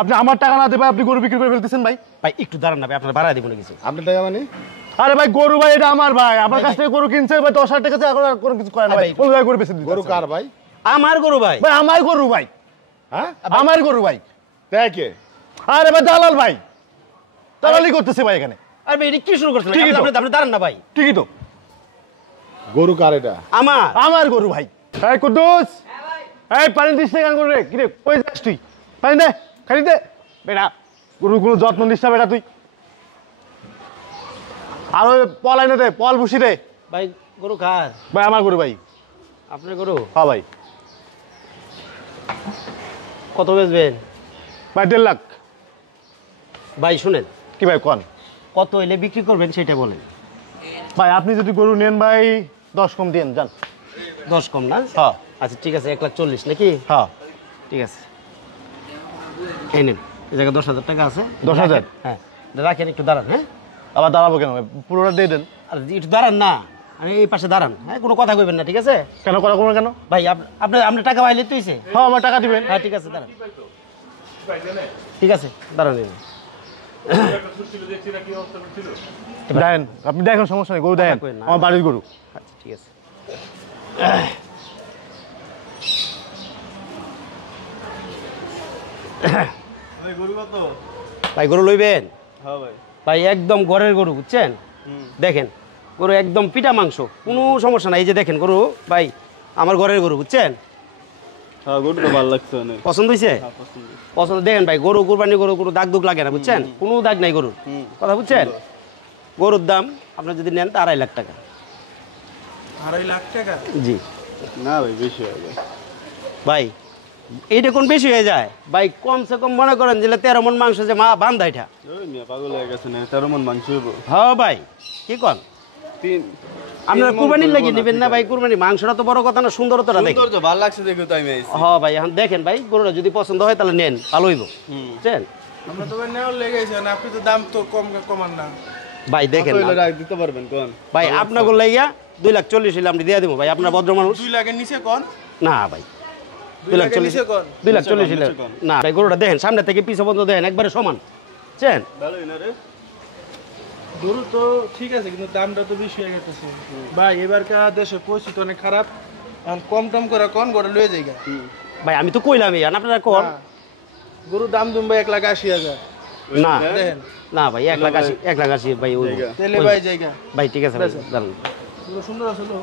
আপনি আমার টাকা না দেবে আপনি গরু বিক্রি করে ফেলতেছেন ভাই। ভাই একটু দাঁড়ান না ভাই, আপনার ভাড়া দিব না কিছু। আপনার টাকা মানে? আরে ভাই গরু ভাই এটা আমার ভাই, আমার কাছ থেকে গরু কিনছে ভাই 10,000 টাকা দিয়ে, এখন আর কোনো কিছু করে না ভাই। কোন ভাই গরু বেচে দিতে? গরু কার ভাই? আমার গরু ভাই। ভাই আমার গরু ভাই। হ্যাঁ আমার গরু ভাই। দেখে আরে ভাই দালাল ভাই, দালালি করতেছে ভাই এখানে। আরে ভাই এটা কি শুরু করছেন? ঠিকই তো। আপনি দাঁড়ান না ভাই। ঠিকই তো, গরু কার এটা? আমার গরু ভাই। এই কুদ্দুস, এই পানি দিস না কেন করে রে? কি রে কই যাস তুই? পানি দে, খালি দে বেটা। গরুর কোনো যত্ন নিস না বেটা তুই। আর ওই পল আইনে দে, পল ভুসি দে। ভাই গরু কার? ভাই আমার গরু ভাই। আপনার গরু? হ্যাঁ ভাই। কত বেচবেন? ভাই 1.5 লাখ। ভাই শুনেন, কি ভাই কোন? কত হইলে বিক্রি করবেন সেটা বলেন। ভাই আপনি যদি গরু নেন ভাই 10 কম দিন যান। 10 কম না? হ্যাঁ আচ্ছা ঠিক আছে, 1,40,000 নাকি? হ্যাঁ ঠিক আছে, এই নেন, এই জায়গায় 10,000 টাকা আছে। 10,000? হ্যাঁ রাখেন, একটু দাঁড়ান। হ্যাঁ আবার দাঁড়াবো কেন ভাই? পুরোটা দিয়ে দেন। আর একটু দাঁড়ান না, আরে এই পাশে দাঁড়ান। হ্যাঁ কোনো কথা কইবেন না, ঠিক আছে? কেন করা কোনো কেন? ভাই আপনার টাকা পাইলে তুইছে। হ্যাঁ আমার টাকা দিবেন। হ্যাঁ ঠিক আছে দাঁড়ান, ঠিক আছে দাঁড়ান। দেখেন আপনি দেখেন, সমস্যা নেই, গরু দেখেন, করেন না। আমার বাড়ির গরু। আচ্ছা ঠিক আছে। ভাই গরু লইবেন? ভাই একদম ঘরের গরু, বুঝছেন? দেখেন গরু একদম পিটা মাংস, কোনো সমস্যা নাই। এই যে দেখেন গরু ভাই, আমার ঘরের গরু, বুঝছেন? গরুটা ভালো লাগছে অনেক। পছন্দ হয়েছে? পছন্দ। দেখেন ভাই গরু কুরবানি গরু, কোনো দাগ দুগ লাগে না, বুঝছেন? কোনো দাগ নাই গরুর, কথা বুঝছেন? গরুর দাম আপনার যদি নেন তা 2.5 লাখ টাকা। 2.5 লাখ টাকা? জি। না ভাই বেশি হয়ে যায় ভাই এইটা কোন বেশি হয়ে যায় ভাই? কমসে কম মনে করেন যে 13 মণ মাংস যে মা বান্ধা এটা। ওই মিয়া পাগল হয়ে গেছে না, 13 মণ মাংস হইব। হ্যাঁ ভাই কি কন? 3 আপনারা কুরবানির লাগি নেবেন না ভাই? কুরবানি মাংসটা তো বড় কথা না, সুন্দরতাটা দেখেন। সুন্দর তো ভালো লাগছে দেখো তাই আমি আইছি। হ্যাঁ ভাই এখন দেখেন ভাই, গরুটা যদি পছন্দ হয় তাহলে নেন, ভালো হইব, বুঝছেন? আমরা তো ভাই নেওয়ার লেগে আছি, না আপনি তো দাম তো কমান না। ভাই দেখেন কত হইলে রাখ দিতে পারবেন কোন? ভাই আপনাকে লাইয়া 2,40,000 হইলে আমরা দিয়ে দেবো ভাই, আপনার ভদ্র মানুষ। 2 লাখের নিচে কোন? না ভাই 2 লাখের নিচে কোন? 2,40,000 হইলে না ভাই। গরুটা দেখেন সামনে থেকে পিছু পর্যন্ত দেখেন একবারে সমান, বুঝছেন? ভালোই না রে। গরু তো ঠিক আছে, কিন্তু দামটা তো বেশি হয়ে গেছে ভাই। এবারকার দেশের পরিস্থিতি অনেক খারাপ, এখন কম টম করে কোন গরু লয়ে যাইগা। ভাই আমি তো কইলামই, আর আপনারা কোন? গরুর দাম দুম ভাই 1,80,000। না দেখেন না ভাই 1,80,000 ভাই ওই তেলে ভাই জায়গা। ভাই ঠিক আছে ভাই দাঁড়ান। গরু সুন্দর আছে লো।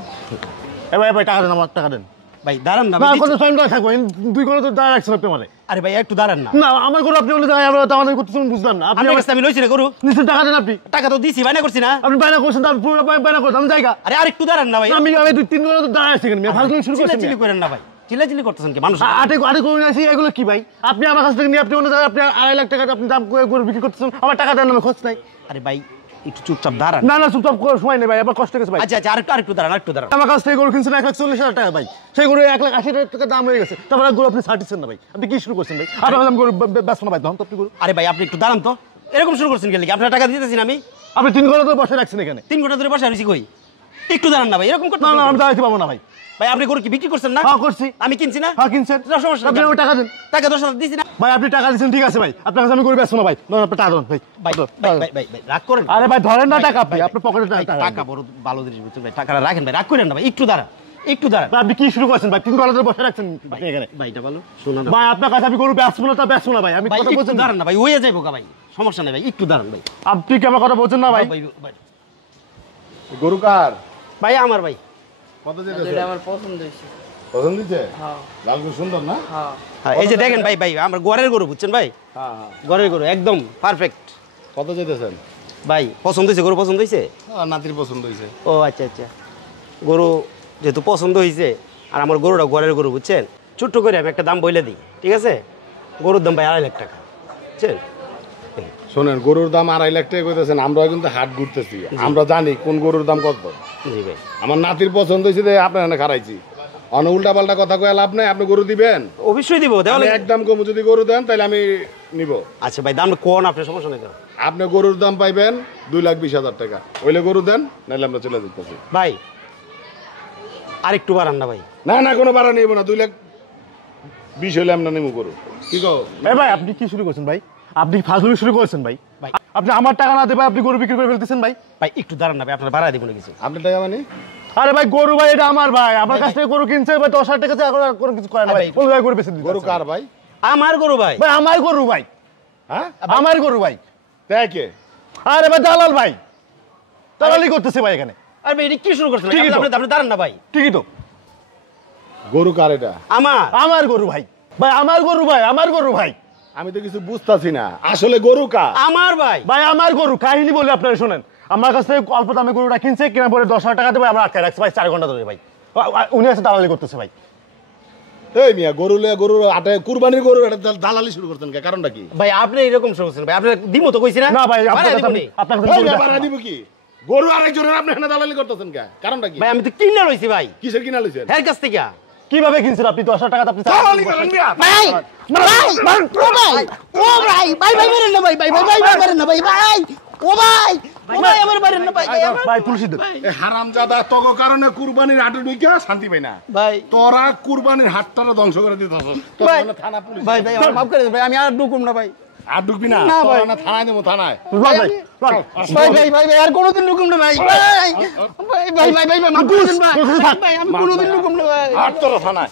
এ ভাই ভাই টাকা দেন, আমার টাকা দেন। ভাই দাঁড়ান না না ভাই। কত টাইম থাকবো? 2 করে তো দাঁড়া রাখছেন আপনি আমারে। আরে ভাই একটু দাঁড়ান না। না আমার গরু আপনি বলে দাঁড়ায়, আমরা দাঁড়ানো করতেছেন বুঝলাম না। আপনি আপনার আমার কাছে আমি লইছি না গরু, নিশ্চয় টাকা দেন। আপনি টাকা তো দিছি, বায়না করছি না। আপনি বাইনা করছেন, তার পুরো বাইনা করছেন, আমি জায়গা। আরে আরেকটু দাঁড়ান না ভাই। আমি 2-3 করে তো দাঁড়ায় আছি কেন? ফালতু শুরু করছেন। চিল্লাচিল্লি করেন না ভাই, চিল্লাচিল্লি করতেছেন কি মানুষ? আটে আটে করে আসি, এগুলো কি ভাই? আপনি আমার কাছ থেকে নিয়ে আপনি অন্য জায়গায় আপনি 2.5 লাখ টাকা আপনি দাম করে গরু বিক্রি করতেছেন, আমার টাকা দেন না, খরচ নাই। আরে ভাই একটু চুপচাপ দাঁড়ান। না না চুপচাপ করার সময় নেই ভাই, আমার কষ্ট গেছে ভাই। আচ্ছা আচ্ছা আরেকটু দাঁড়ান, আরেকটু দাঁড়ান। আমার কাছ থেকে গরু কিনছেন 1,40,000 টাকা ভাই, সেই গরু 1,80,000 টাকা দাম হয়ে গেছে, তারপরে গরু আপনি ছাড়ছেন না ভাই। আপনি কি শুরু করছেন ভাই? আপনার কাছে আমি গরু ব্যস্ত না ভাই, তখন তো আপনি গরু। আরে ভাই আপনি একটু দাঁড়ান তো, এরকম শুরু করছেন গেলে কি? আপনার টাকা দিতেছি না আমি? আপনি 3 ঘন্টা তো বসে রাখছেন এখানে। 3 ঘন্টা ধরে বসে রয়েছি কই? একটু দাঁড়ান না ভাই, এরকম করতে না না আমি দাঁড়াইতে পারবো না ভাই। ভাই আপনি গরু কি বিক্রি করছেন না? হ্যাঁ করছি। আমি কিনছি না? হ্যাঁ কিনছেন। না, সমস্যা আপনি নেই। আমার টাকা দেন। টাকা 10,000 দিছি না ভাই আপনি টাকা দিচ্ছেন ঠিক আছে ভাই, আপনার কাছে আমি গরু ব্যস্ত না ভাই। না আপনি টাকা দেন ভাই। ভাই। ভাই ভাই ভাই রাগ করেন না। আরে ভাই ধরেন না টাকা, আপনি আপনার পকেটে ভাই, টাকা। টাকা বড় ভালো জিনিস, বুঝছেন ভাই? টাকাটা রাখেন ভাই, রাগ করেন না ভাই, একটু দাঁড়ান, একটু দাঁড়ান। আপনি কি শুরু করছেন ভাই? 3 ঘন্টা ধরে বসে রাখছেন আপনি এখানে। ভাই এটা ভালো শোনা না ভাই আপনার কাছে আমি গরু ব্যস্ত না, তা ব্যস্ত না ভাই। আমি ভাই, কথা একটু বলছেন দাঁড়ান না ভাই, হয়ে যাইবো গা ভাই, সমস্যা নেই ভাই, একটু দাঁড়ান ভাই। আপনি কি আমার কথা বলছেন না ভাই? ভাই ভাই গরু কার? ভাই আমার ভাই। কত যেতেছে? এটা আমার পছন্দ হইছে। পছন্দ হইছে? হ্যাঁ লাল গরু সুন্দর না? হ্যাঁ। হ্যাঁ এই যে দেখেন ভাই, ভাই আমার ঘরের গরু, বুঝছেন ভাই? হ্যাঁ হ্যাঁ। ঘরের গরু একদম পারফেক্ট। কত যেতেছেন? ভাই পছন্দ হয়েছে? গরু পছন্দ হয়েছে? নাতির পছন্দ হইছে। ও আচ্ছা আচ্ছা, গরু যেহেতু পছন্দ হয়েছে, আর আমার গরুটা ঘরের গরু, বুঝছেন? ছোট্ট করে আমি একটা দাম বলে দিই, ঠিক আছে? গরুর দাম ভাই 2.5 লাখ টাকা, বুঝছেন? শোনেন, গরুর দাম 2.5 লাখ টাকা কইতেছেন, আমরা কিন্তু হাট ঘুরতেছি, আমরা জানি কোন গরুর দাম কত। জি ভাই। আমার নাতির পছন্দ হয়েছে যে আপনার এখানে খারাইছি। অন উল্টা পাল্টা কথা কয়ে লাভ নাই, আপনি গরু দিবেন? অবশ্যই দিব, দেওয়া আমি লাগবে। একদম কম যদি গরু দেন তাহলে আমি নিব। আচ্ছা ভাই দাম কোন আপনার সমস্যা নেই তো? আপনি গরুর দাম পাইবেন 2,20,000 টাকা, ওইলে গরু দেন, নাহলে আমরা চলে যেতেছি। ভাই আর একটু বাড়ান না ভাই। না না কোনো ভাড়া নিব না, 2,20,000 হলে আমরা নেবো গরু। কি গো ভাই আপনি কি শুরু করছেন ভাই? আপনি ফাজলামি শুরু করেছেন ভাই। ভাই। আপনি আমার টাকা না দিয়ে ভাই আপনি গরু বিক্রি করে ফেলতেছেন ভাই। ভাই একটু দাঁড়ান না ভাই, আপনার ভাড়া দিব না কিছু। আপনার টাকা মানে আরে ভাই গরু ভাই এটা আমার ভাই, আমার কাছ থেকে গরু কিনছে ভাই 10,000 টাকা এখন আর কোনো কিছু করে না ভাই। ওই ভাই গরু বেচে দিতে গরু কার ভাই? আমার গরু ভাই। ভাই আমার গরু ভাই, হ্যাঁ আমার গরু ভাই। দেখে আরে ভাই দালাল ভাই, দালালি করতেছে ভাই এখানে। আর ভাই এটা কি শুরু করছেন? ঠিকই তো। আপনি দাঁড়ান না ভাই। ঠিকই তো, গরু কার এটা? আমার গরু ভাই। ভাই আমার গরু ভাই, আমার গরু ভাই। আমি তো কিছু বুঝতাছি না আসলে গরু কার। আমার ভাই। ভাই আমার গরু, কাহিনী বলে আপনারা শোনেন। আমার কাছ থেকে অল্প দামে গরুটা কিনছে, কেনার পরে 10,000 টাকা দিয়ে আমরা আটকায় রাখছি ভাই 4 ঘন্টা ধরে ভাই। উনি আছে দালালি করতেছে ভাই। এই মিয়া গরু লয়ে গরু আটে কুরবানির গরু এটা দালালি শুরু করতেন কে? কারণটা কি? ভাই আপনি এরকম শুনছেন ভাই, আপনি দিমো তো কইছি না। না ভাই আপনার ভাড়া কাছে দিবনি। আপনার এই কাছে মিয়া বাড়া দিব কি? গরু আরেকজনের আপনি এখানে দালালি করতেছেন কে? কারণটা কি? ভাই আমি তো কিনে লইছি ভাই, কিসের কিনা লইছেন? এর কাছ থেকে। কিভাবে কিনছেন আপনি 10,000 টাকা আপনি? দালালি করেন মিয়া। ভাই ও ভাই ভাই ভাই মেরেন না ভাই ভাই ভাই ভাই মেরেন না ভাই ভাই ও ভাই আমার মেরেন না ভাই ভাই পুলিশ দেন। এই হারামজাদা তগো কারণে কুরবানির হাটে ঢুইকা শান্তি পাই না। ভাই তোরা কুরবানির হাটটারে ধ্বংস করে দিতেছস। তোর ভাই, জন্য থানা পুলিশ। ভাই ভাই আমার মাফ করে দেন ভাই, আমি আর ঢুকুম না ভাই। আর ঢুকবি না? না ভাই। তোরা না থানায় দেবো থানায়। লন ভাই, লন। ভাই ভাই ভাই ভাই আর কোনোদিন ঢুকুম না ভাই। ভাই ভাই ভাই ভাই ভাই মাফ করে দেন ভাই। ভাই আমি কোনোদিন ঢুকুম না ভাই। আর তোরা থানায়।